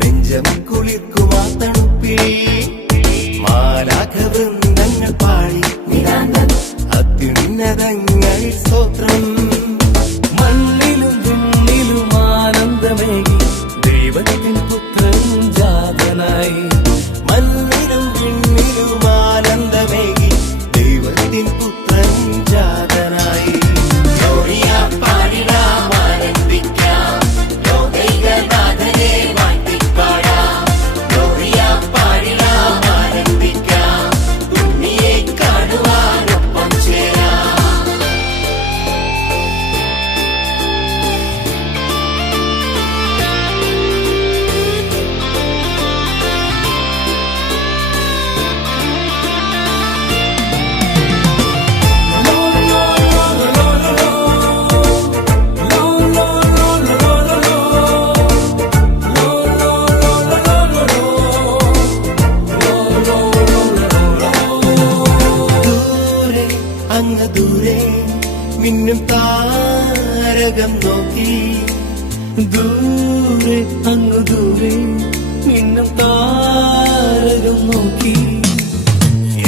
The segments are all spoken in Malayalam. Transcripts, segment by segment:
നെഞ്ചം കുളിർക്കുമാ തണുപ്പിൽ മാലാഖവൃന്ദങ്ങൾ പാടി അത്യുന്നതങ്ങളിൽ സ്തോത്രം. മണ്ണിലും വിണ്ണിലും ആനന്ദമേകി ദൈവത്തിൻ പുത്രൻ ജാതനായി. മണ്ണിലും വിണ്ണിലും ആനന്ദമേകി ദൈവത്തിൻ പുത്രൻ ജാതനായി. അങ്ങ് ദൂരെ മിന്നും താരകം നോക്കി, ദൂരെ അങ്ങ് ദൂരെ മിന്നും താരകം നോക്കി.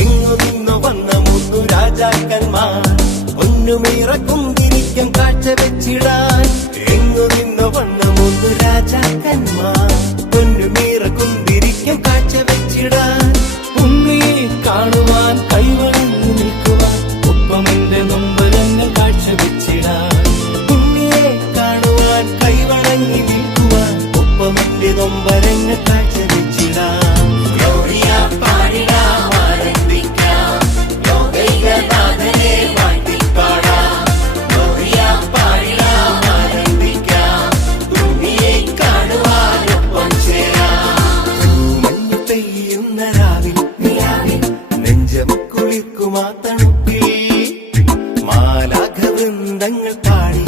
എങ്ങു നിന്നു വന്ന മൂന്നു രാജാക്കന്മാർ ഒന്നുമിറക്കുന്തിരിക്കം കാഴ്ച വെച്ചിടാൻ. എങ്ങു നിന്നു വന്ന മൂന്നു രാജാക്കന്മാർ ഒന്നുമിറക്കുന്തിരിക്കം കാഴ്ച വെച്ചിടാൻ. ഉണ്ണിയെ കാണുവാൻ കൈവണങ്ങി നിൽക്കുവാൻ ഒപ്പമെന്റെ നൊമ്പരങ്ങൾ കാഴ്ച വെച്ചിടാൻ. ഉണ്ണിയെ കാണുവാൻ കൈവണങ്ങി നിൽക്കുവാൻ ഒപ്പമെന്റെ നൊമ്പരങ്ങൾ കാഴ്ച വെച്ചിടാൻ. നെഞ്ചം കുളിർക്കുമാ തണുപ്പിൽ മാലാഖവൃന്ദങ്ങൾ പാടി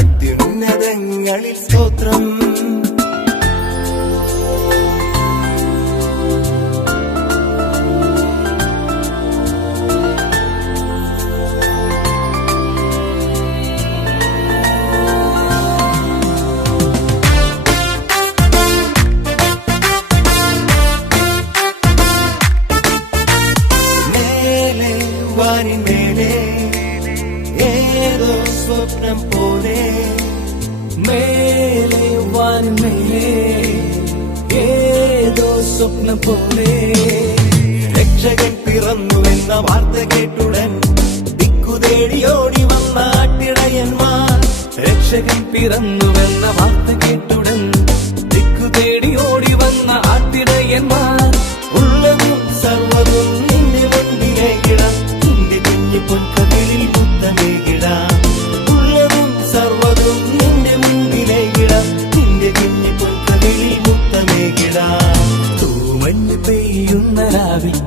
അത്യുന്നതങ്ങളിൽ സ്തോത്രം. മേലെ ഏതോ സ്വപ്നം പോലെ, മേലെ വാൻമേലെ ഏതോ സ്വപ്നം പോലെ. രക്ഷകൻ പിറന്നുവെന്ന വാർത്ത കേട്ടുടൻ ദിക്കുതേടി ഓടി വന്ന ആട്ടിടയന്മാർ. രക്ഷകൻ പിറന്നുവെന്ന വാർത്ത കേട്ടുടൻ ദിക്കുതേടി ഓടി വന്ന ആട്ടിടയന്മാർ. ഉള്ളതും സർവ്വതും നിന്റെ മുൻപിലേക്കിടാം, നിന്റെ കുഞ്ഞു പൊൻകവിളിൽ മുത്തമേകിടാം. ഉള്ളതും സർവ്വതും നിന്റെ മുൻപിലേക്കിടാം, നിന്റെ കുഞ്ഞു പൊൻകവിളിൽ മുത്തമേകിടാം. തൂമഞ്ഞ് പെയ്യുന്ന രാവിൽ